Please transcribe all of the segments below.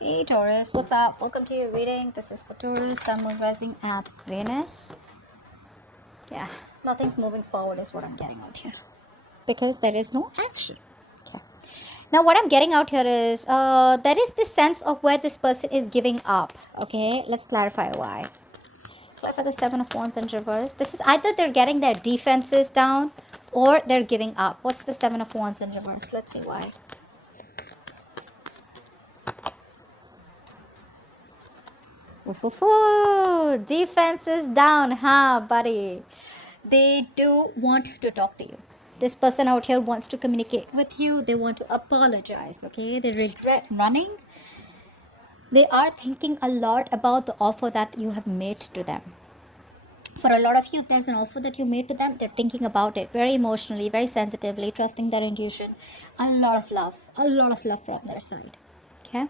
Hey Taurus, what's up? Welcome to your reading. This is for Taurus, Sun, Moon, Rising at Venus. Yeah, nothing's moving forward is what I'm getting out here. Because there is no action. Okay. Now what I'm getting out here is, there is this sense of where this person is giving up. Okay, let's clarify why. Clarify the Seven of Wands in reverse. This is either they're getting their defenses down or they're giving up. What's the Seven of Wands in reverse? Let's see why. Ooh, defense is down, huh, buddy? They do want to talk to you. This person out here wants to communicate with you. They want to apologize, okay? They regret running. They are thinking a lot about the offer that you have made to them. For a lot of you, if there's an offer that you made to them, they're thinking about it very emotionally, very sensitively, trusting their intuition. A lot of love from their side, okay?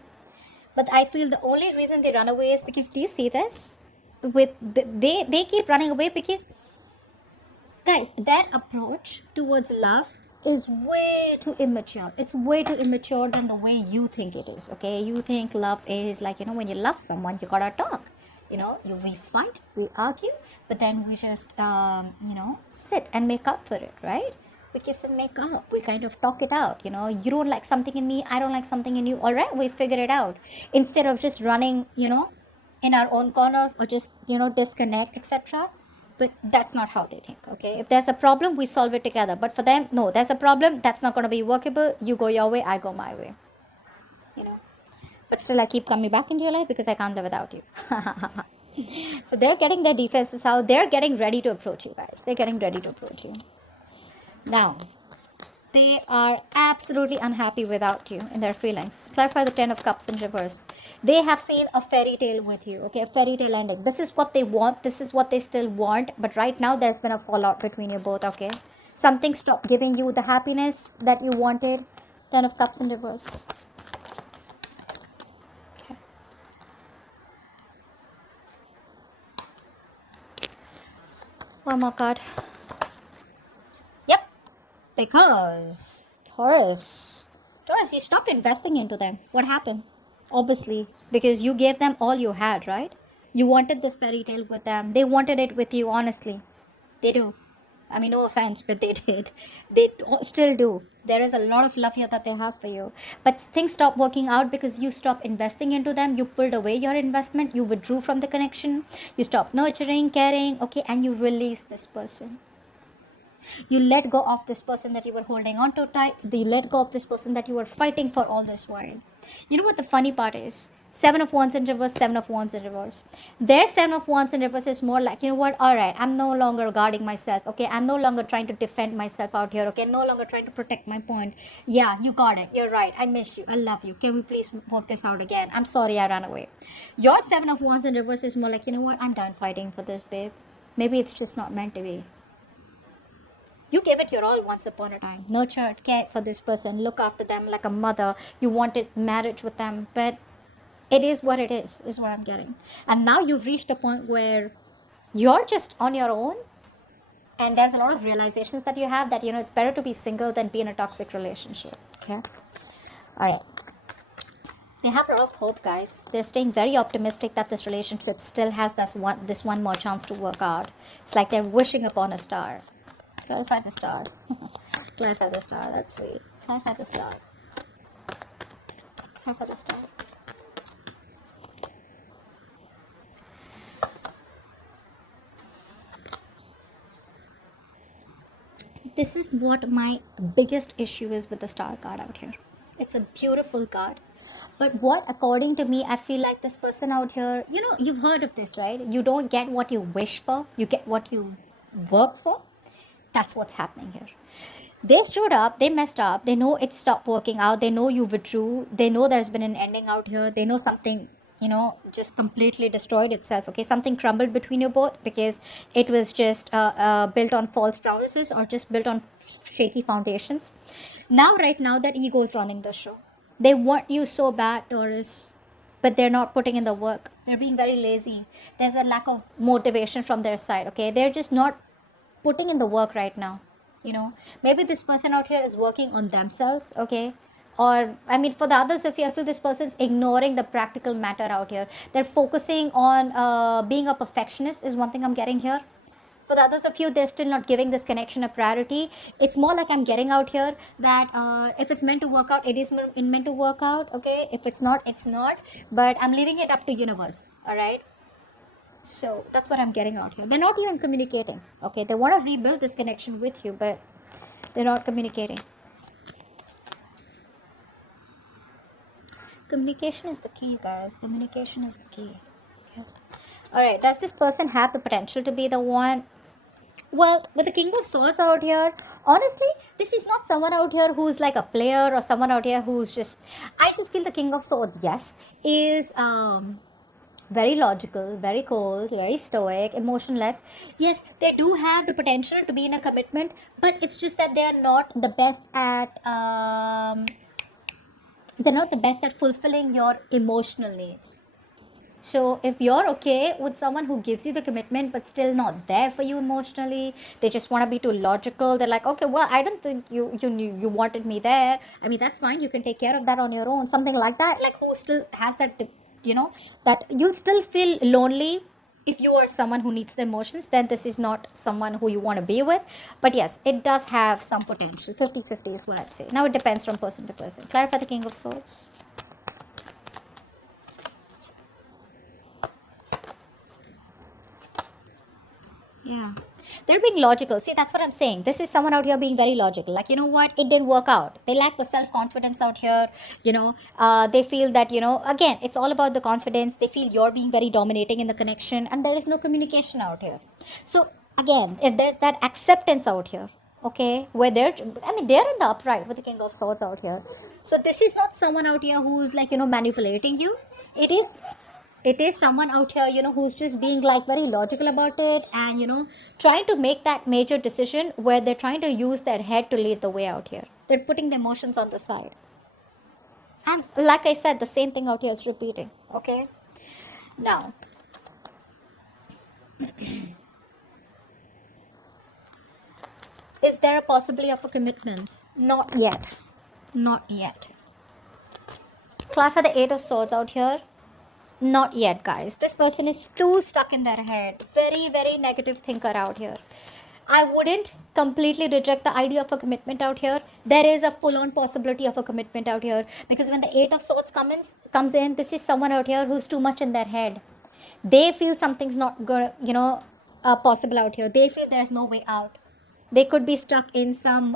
But I feel the only reason they run away is because, do you see this? They keep running away because, guys, their approach towards love is way too immature. It's way too immature than the way you think it is, okay? You think love is like, when you love someone, you gotta talk. We fight, we argue, but then we just, sit and make up for it, right? We kiss and make up. We kind of talk it out. You don't like something in me, I don't like something in you. All right, we figure it out. Instead of just running, in our own corners or just, disconnect, etc. But that's not how they think, okay? If there's a problem, we solve it together. But for them, no, there's a problem, that's not going to be workable. You go your way, I go my way. But still, I keep coming back into your life because I can't live without you. So they're getting their defenses out. They're getting ready to approach you, guys. They're getting ready to approach you. Now, they are absolutely unhappy without you in their feelings. Clarify the Ten of Cups in reverse. They have seen a fairy tale with you, okay? A fairy tale ending. This is what they want. This is what they still want. But right now, there's been a fallout between you both, okay? Something stopped giving you the happiness that you wanted. Ten of Cups in reverse. Okay. One more card. Yep. Because Taurus, you stopped investing into them. What happened? Obviously, because you gave them all you had, right? You wanted this fairy tale with them. They wanted it with you, honestly. They do. I mean, no offense, but they did. They still do. There is a lot of love here that they have for you. But things stopped working out because you stopped investing into them. You pulled away your investment. You withdrew from the connection. You stopped nurturing, caring, okay, and you released this person. You let go of this person that you were holding on to tight. You let go of this person that you were fighting for all this while. You know what the funny part is? Seven of Wands in reverse, Seven of Wands in reverse. Their Seven of Wands in reverse is more like, all right, I'm no longer guarding myself, okay? I'm no longer trying to defend myself out here, okay? No longer trying to protect my point. Yeah, you got it. You're right. I miss you. I love you. Can we please work this out again? I'm sorry I ran away. Your Seven of Wands in reverse is more like, I'm done fighting for this, babe. Maybe it's just not meant to be. You gave it your all once upon a time. Nurtured, cared for this person, look after them like a mother. You wanted marriage with them, but it is what it is what I'm getting. And now you've reached a point where you're just on your own. And there's a lot of realizations that you have that, it's better to be single than be in a toxic relationship. Okay? All right. They have a lot of hope, guys. They're staying very optimistic that this relationship still has this one more chance to work out. It's like they're wishing upon a star. Clarify the star. Clarify the star. That's sweet. Clarify the star. Clarify the star. This is what my biggest issue is with the star card out here. It's a beautiful card. But what, according to me, I feel like this person out here, you've heard of this, right? You don't get what you wish for. You get what you work for. That's what's happening here. They screwed up, they messed up, they know it stopped working out, they know you withdrew, they know there's been an ending out here, they know something, just completely destroyed itself, okay? Something crumbled between you both because it was just built on false promises or just built on shaky foundations. Right now, that ego is running the show. They want you so bad, Taurus, but they're not putting in the work. They're being very lazy. There's a lack of motivation from their side, okay? They're just not putting in the work right now. Maybe this person out here is working on themselves, okay? Or I mean, for the others of you, I feel this person's ignoring the practical matter out here. They're focusing on being a perfectionist is one thing I'm getting here. For the others of you, they're still not giving this connection a priority. It's more like I'm getting out here that if it's meant to work out, it is meant to work out. Okay, if it's not, it's not. But I'm leaving it up to universe. All right. So that's what I'm getting out here. They're not even communicating. Okay, they want to rebuild this connection with you, but they're not communicating. Communication is the key, guys. Communication is the key. Okay. All right. Does this person have the potential to be the one? Well, with the King of Swords out here, honestly, this is not someone out here who's like a player or someone out here who's just. I just feel the King of Swords, yes, is very logical, very cold, very stoic, emotionless. Yes, they do have the potential to be in a commitment, but it's just that they are not the best at. They're not the best at fulfilling your emotional needs. So if you're okay with someone who gives you the commitment but still not there for you emotionally, they just want to be too logical. They're like, okay, well, I don't think you knew you wanted me there. I mean, that's fine. You can take care of that on your own. Something like that. Like who still has that, that you'll still feel lonely. If you are someone who needs the emotions, then this is not someone who you want to be with. But yes, it does have some potential. 50-50 is what I'd say. Now it depends from person to person. Clarify the King of Swords. Yeah. They're being logical. See, that's what I'm saying. This is someone out here being very logical. Like, you know what? It didn't work out. They lack the self confidence out here. They feel that, again, it's all about the confidence. They feel you're being very dominating in the connection, and there is no communication out here. So, again, if there's that acceptance out here, okay, where they're in the upright with the King of Swords out here. So, this is not someone out here who's like, manipulating you. It is someone out here who's just being like very logical about it, and trying to make that major decision where they're trying to use their head to lead the way out here. They're putting the emotions on the side, and like I said, the same thing out here is repeating. Okay, now is there a possibility of a commitment? Not yet. Not yet. Clarify the Eight of Swords out here. Not yet, guys. This person is too stuck in their head. Very, very negative thinker out here. I wouldn't completely reject the idea of a commitment out here. There is a full-on possibility of a commitment out here, because when the Eight of Swords comes in, this is someone out here who's too much in their head. They feel something's not going, possible out here. They feel there's no way out. They could be stuck in some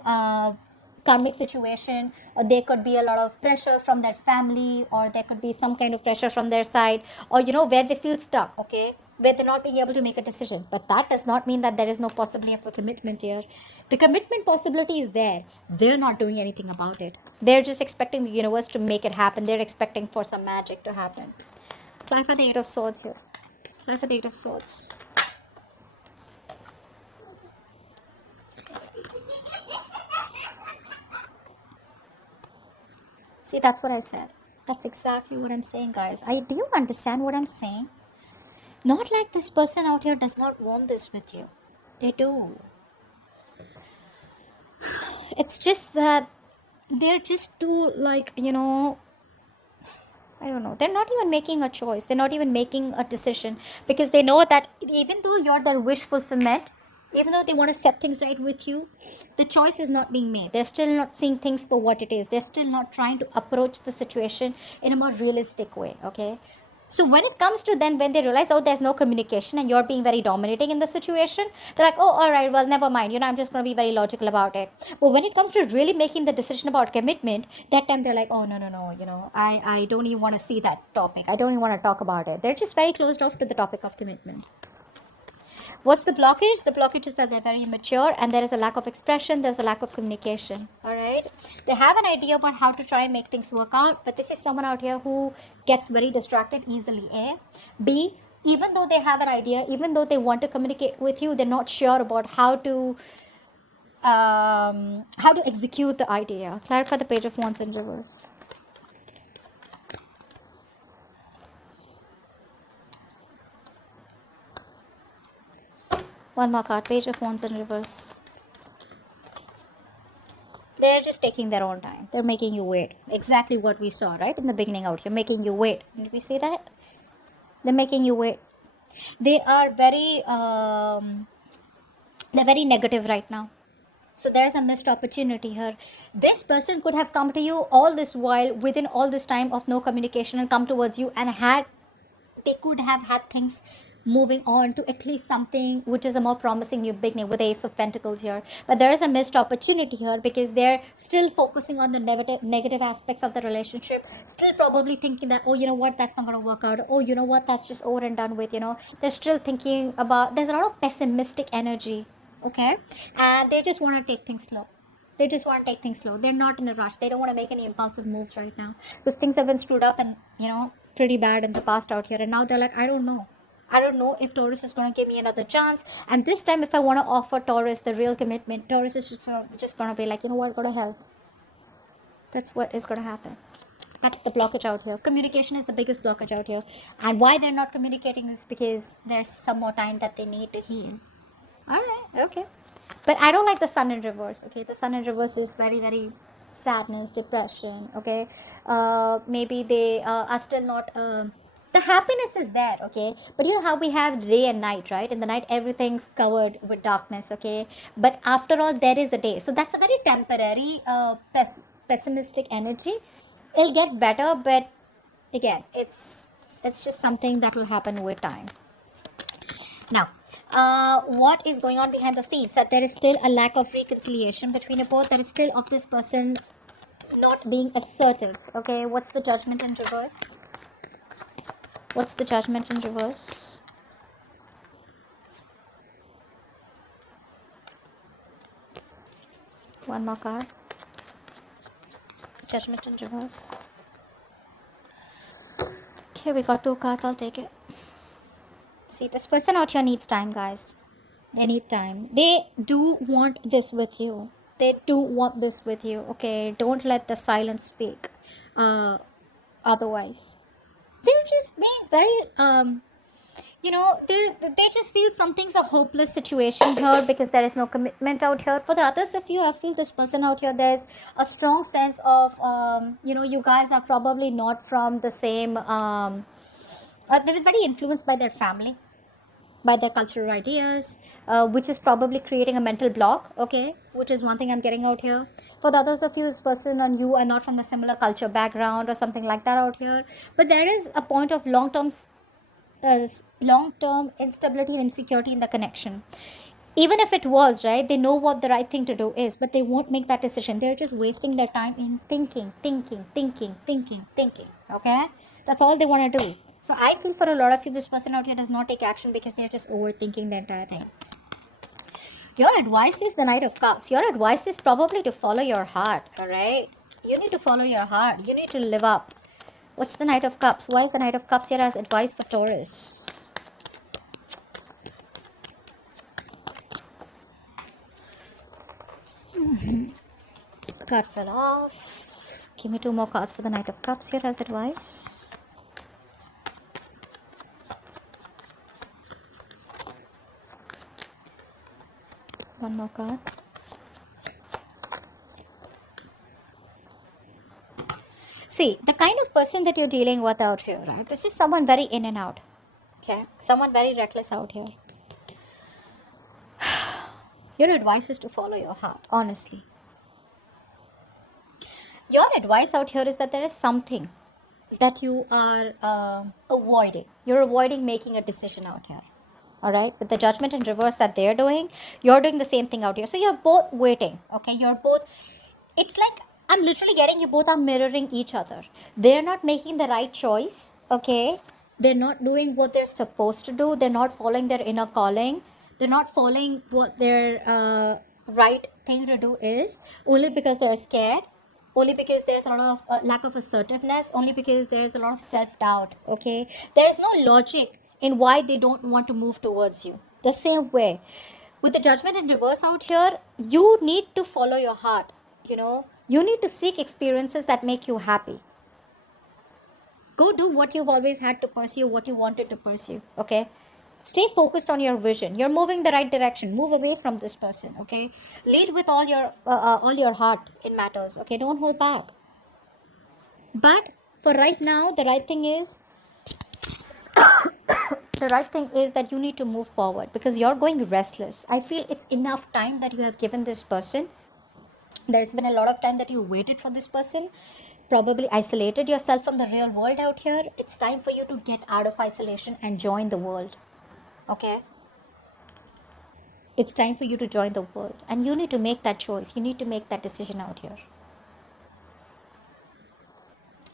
karmic situation, or there could be a lot of pressure from their family, or there could be some kind of pressure from their side, or where they feel stuck, okay, where they're not being able to make a decision. But that does not mean that there is no possibility of a commitment here. The commitment possibility is there. They're not doing anything about it. They're just expecting the universe to make it happen. They're expecting for some magic to happen. Clarify the Eight of Swords here. Clarify the Eight of Swords. See, that's what I said. That's exactly what I'm saying, guys. Do you understand what I'm saying? Not like this person out here does not want this with you. They do. It's just that they're just too, like, I don't know. They're not even making a choice. They're not even making a decision, because they know that even though you're their wish fulfillment, even though they want to set things right with you, the choice is not being made. They're still not seeing things for what it is. They're still not trying to approach the situation in a more realistic way, okay? So when it comes to then, when they realize, oh, there's no communication and you're being very dominating in the situation, they're like, oh, all right, well, never mind. I'm just going to be very logical about it. But when it comes to really making the decision about commitment, that time they're like, oh, no, I don't even want to see that topic. I don't even want to talk about it. They're just very closed off to the topic of commitment. What's the blockage? The blockage is that they're very immature, and there is a lack of expression. There's a lack of communication. All right. They have an idea about how to try and make things work out, but this is someone out here who gets very distracted easily. A. B. Even though they have an idea, even though they want to communicate with you, they're not sure about how to execute the idea. Clarify the Page of Wands in reverse. One more card, Page of Wands in reverse. They're just taking their own time. They're making you wait. Exactly what we saw, right? In the beginning out here, making you wait. Did we see that? They're making you wait. They are they're very negative right now. So there's a missed opportunity here. This person could have come to you all this while, within all this time of no communication, and come towards you, and they could have had things moving on to at least something which is a more promising new beginning with the Ace of Pentacles here. But there is a missed opportunity here because they're still focusing on the negative aspects of the relationship, still probably thinking that, oh, you know what, that's not going to work out. Oh, you know what, that's just over and done with, They're still thinking about, there's a lot of pessimistic energy, okay? And they just want to take things slow. They're not in a rush. They don't want to make any impulsive moves right now because things have been screwed up and, pretty bad in the past out here. And now they're like, I don't know if Taurus is going to give me another chance. And this time, if I want to offer Taurus the real commitment, Taurus is just going to be like, you know what, go to hell. That's what is going to happen. That's the blockage out here. Communication is the biggest blockage out here. And why they're not communicating is because there's some more time that they need to heal. All right, okay. But I don't like the sun in reverse, okay? The sun in reverse is very, very sadness, depression, okay? Maybe they are still not... the happiness is there, okay? But you know how we have day and night, right? In the night, everything's covered with darkness, okay? But after all, there is a day. So that's a very temporary, pessimistic energy. It'll get better, but again, it's just something that will happen with time. Now, what is going on behind the scenes? That there is still a lack of reconciliation between you both. There is still of this person not being assertive. Okay, what's the Judgment in reverse? What's the Judgment in reverse? One more card. Judgment in reverse. Okay, we got 2 cards. I'll take it. See, this person out here needs time, guys. They need time. They do want this with you. Okay, don't let the silence speak. Otherwise, they're just being very they just feel something's a hopeless situation here because there is no commitment out here. For the others of you, I feel this person out here, there's a strong sense of you guys are probably not from the same they're very influenced by their family, by their cultural ideas, which is probably creating a mental block, okay, which is one thing I'm getting out here. For the others of you, this person and you are not from a similar culture background or something like that out here, but there is a point of long-term instability and insecurity in the connection. Even if it was, right, they know what the right thing to do is, but they won't make that decision. They're just wasting their time in thinking, okay? That's all they want to do. So I feel for a lot of you, this person out here does not take action because they're just overthinking the entire thing. Your advice is the Knight of Cups. Your advice is probably to follow your heart, all right? You need to follow your heart. You need to live up. What's the Knight of Cups? Why is the Knight of Cups here as advice for Taurus? Card fell off. Give me 2 more cards for the Knight of Cups here as advice. One more card. See, the kind of person that you're dealing with out here, right? This is someone very in and out. Okay? Someone very reckless out here. Your advice is to follow your heart, honestly. Your advice out here is that there is something that you are avoiding. You're avoiding making a decision out here. Alright, with the Judgment in reverse that they're doing, you're doing the same thing out here. So you're both waiting, okay? It's like, I'm literally getting you both are mirroring each other. They're not making the right choice, okay? They're not doing what they're supposed to do. They're not following their inner calling. They're not following what their right thing to do is, only because they're scared, only because there's a lot of lack of assertiveness, only because there's a lot of self-doubt, okay? There's no logic in why they don't want to move towards you. The same way, with the Judgment in reverse out here, you need to follow your heart, You need to seek experiences that make you happy. Go do what you've always had to pursue, what you wanted to pursue, okay? Stay focused on your vision. You're moving the right direction. Move away from this person, okay? Lead with all your heart in matters, okay? Don't hold back. But for right now, the right thing is that you need to move forward because you're going restless. I feel it's enough time that you have given this person. There's been a lot of time that you waited for this person, probably isolated yourself from the real world out here. It's time for you to get out of isolation and join the world, okay? It's time for you to join the world, and you need to make that choice. You need to make that decision out here.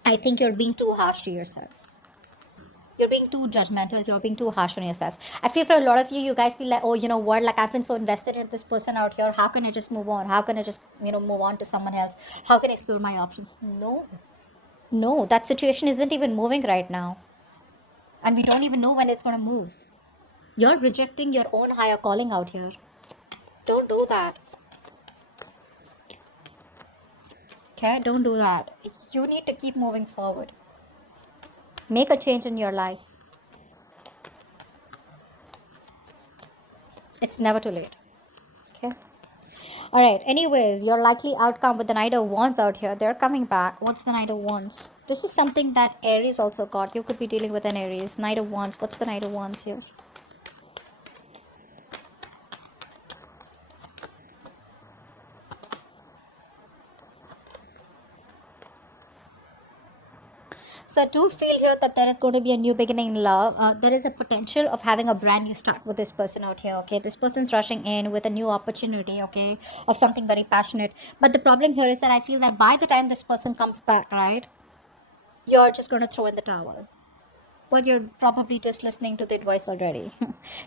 I think you're being too harsh to yourself. You're being too judgmental. You're being too harsh on yourself. I feel for a lot of you, you guys feel like, oh, you know what, like I've been so invested in this person out here. How can I just move on? How can I just, move on to someone else? How can I explore my options? No, that situation isn't even moving right now. And we don't even know when it's going to move. You're rejecting your own higher calling out here. Don't do that. Okay, don't do that. You need to keep moving forward. Make a change in your life. It's never too late. Okay. All right. Anyways, your likely outcome with the Knight of Wands out here. They're coming back. What's the Knight of Wands? This is something that Aries also got. You could be dealing with an Aries. Knight of Wands. What's the Knight of Wands here? So I do feel here that there is going to be a new beginning in love. There is a potential of having a brand new start with this person out here, okay? This person's rushing in with a new opportunity, okay, of something very passionate. But the problem here is that I feel that by the time this person comes back, right, you're just going to throw in the towel. Well, you're probably just listening to the advice already.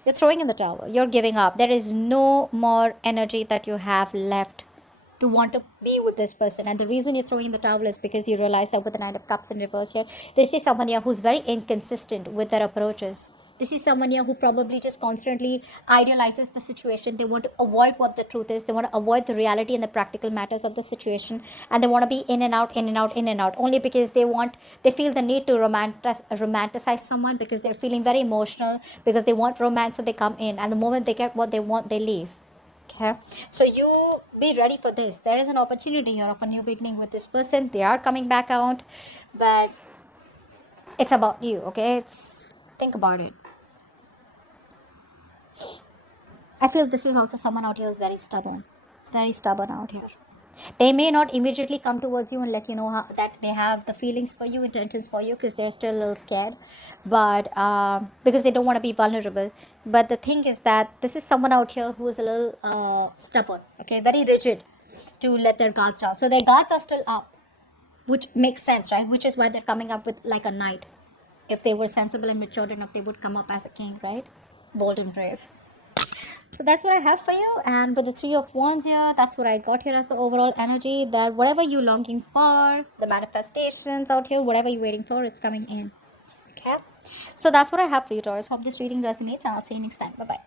You're throwing in the towel. You're giving up. There is no more energy that you have left to want to be with this person. And the reason you're throwing in the towel is because you realize that with the Nine of Cups in reverse here, this is someone here who's very inconsistent with their approaches. This is someone here who probably just constantly idealizes the situation. They want to avoid what the truth is. They want to avoid the reality and the practical matters of the situation. And they want to be in and out, in and out, in and out. Only because they feel the need to romanticize someone because they're feeling very emotional, because they want romance, so they come in. And the moment they get what they want, they leave. Okay, so you be ready for this. There is an opportunity here of a new beginning with this person. They are coming back out, but it's about you. Okay, think about it. I feel this is also someone out here who's very stubborn out here. They may not immediately come towards you and let you know that they have the feelings for you, intentions for you, because they're still a little scared, but because they don't want to be vulnerable. But the thing is that this is someone out here who is a little stubborn, okay, very rigid to let their guards down. So their guards are still up, which makes sense, right? Which is why they're coming up with like a knight. If they were sensible and matured enough, they would come up as a king, right? Bold and brave. So that's what I have for you. And with the Three of Wands here, that's what I got here as the overall energy, that whatever you're longing for, the manifestations out here, whatever you're waiting for, it's coming in. Okay. So that's what I have for you, Taurus. Hope this reading resonates, and I'll see you next time. Bye-bye.